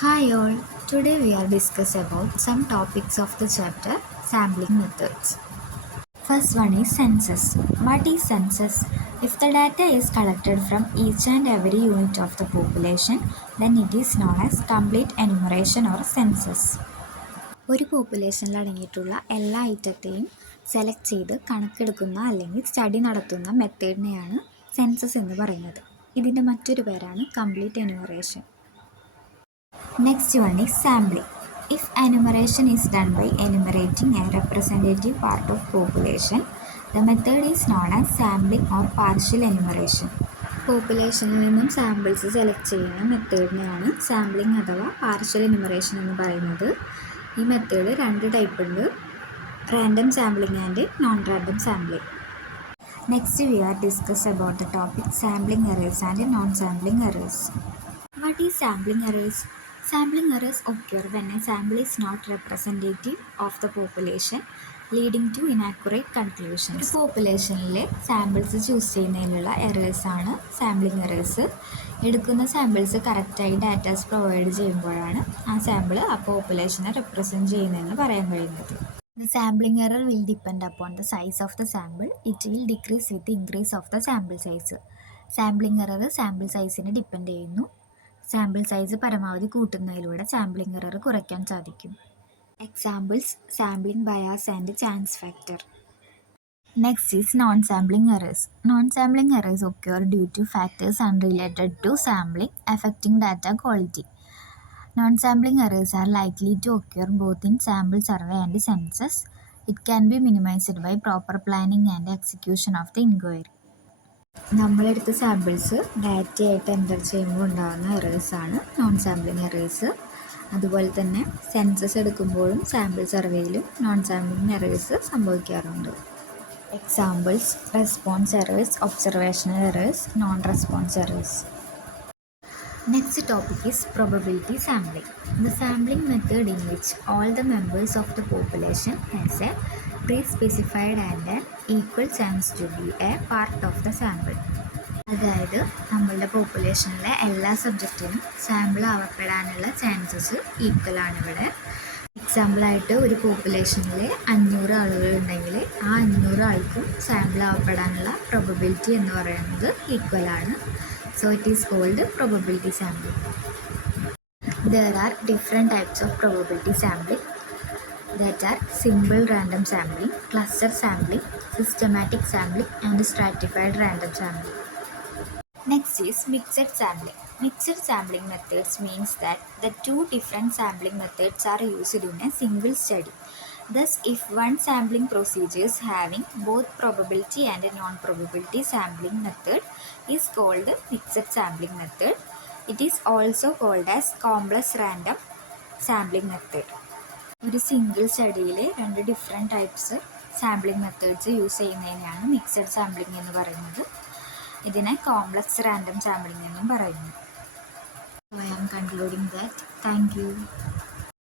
Hi all, today we are discuss about some topics of the chapter sampling methods. First one is census. What is census? If the data is collected from each and every unit of the population, then it is known as complete enumeration or census. ഒരു പോപ്പുലേഷനിൽ അടങ്ങിയിട്ടുള്ള എല്ലാ ഐറ്റത്തെയും select ചെയ്ത് കണക്കെടുക്കുന്ന അല്ലെങ്കിൽ study നടത്തുന്ന മെത്തേഡിനെയാണ് census എന്ന് പറയുന്നത്. ഇതിൻ്റെ മറ്റൊരു പേരാണ് complete enumeration. Next one is sampling. If enumeration is done by enumerating a representative part of population, the method is known as sampling or partial enumeration. പോപ്പുലേഷനിൽ നിന്നും സാമ്പിൾസ് സെലക്ട് ചെയ്യുന്ന മെത്തേഡിനെയാണ് സാമ്പിളിംഗ് അഥവാ partial enumeration എന്ന് പറയുന്നത്. ഈ method രണ്ട് type ഉണ്ട്, random sampling and non random sampling. Next we are discuss about the topic sampling errors and non-sampling errors. What is sampling errors? Sampling errors occur when a sample is not representative of the population, leading to inaccurate conclusions. ഒരു പോപ്പുലേഷനിലെ samples choose ചെയ്യുന്നതിലുള്ള എറേഴ്സാണ് sampling errors. എടുക്കുന്ന samples കറക്റ്റായി datas provide ചെയ്യുമ്പോഴാണ് ആ sample ആ പോപ്പുലേഷനെ represent ചെയ്യുന്നതെന്ന് പറയാൻ കഴിയുന്നത്. The sampling error will depend upon the size of the sample. It will decrease with the increase of the sample size. Sampling error sample സൈസിനെ depend ചെയ്യുന്നു. സാമ്പിൾ സൈസ് പരമാവധി കൂട്ടുന്നതിലൂടെ സാമ്പിളിംഗ് എറർ കുറയ്ക്കാൻ സാധിക്കും. Examples sampling bias and chance factor. Next is non-sampling errors. Non-sampling errors occur due to factors unrelated to sampling affecting data quality. Non-sampling errors are likely to occur both in sample survey and census. It can be minimized by proper planning and execution of the inquiry. നമ്മളെടുത്ത samples ഡാറ്റയായിട്ട് enter ചെയ്യുമ്പോൾ ഉണ്ടാകുന്ന എറേഴ്സാണ് non sampling errors. അതുപോലെ തന്നെ census എടുക്കുമ്പോഴും sample സർവേയിലും non sampling errors സംഭവിക്കാറുണ്ട്. Examples response errors, observational errors, non response errors. Next topic is probability sampling. The sampling method in which all the members of the population has a pre-specified and an equal chance to be a part of the sample. അതായത് നമ്മളുടെ പോപ്പുലേഷനിലെ എല്ലാ സബ്ജക്റ്റിനും sample ആവപ്പെടാനുള്ള chances equal ആണ് ഇവിടെ. എക്സാമ്പിളായിട്ട് ഒരു പോപ്പുലേഷനിൽ 500 ആളുകൾ ഉണ്ടെങ്കിൽ ആ 500 ആൾക്കും സാമ്പിൾ ആവപ്പെടാനുള്ള പ്രോബബിലിറ്റി എന്ന് പറയുന്നത് ഈക്വൽ ആണ്. So it is called probability sampling. There are different types of probability sampling, that are simple random sampling, cluster sampling, systematic sampling and stratified random sampling. Next is mixed sampling. Mixed sampling methods means that the two different sampling methods are used in a single study. Thus, if one sampling procedure is having both probability and a non-probability sampling method is called mixed sampling method. It is also called as complex random sampling method. ഒരു single സ്റ്റഡിയിൽ രണ്ട് different types sampling methods use ചെയ്യുന്നതിനാണ് mixed sampling എന്ന് പറയുന്നത്. ഇതിനെ complex random sampling എന്നും പറയുന്നു. I am concluding that. Thank you.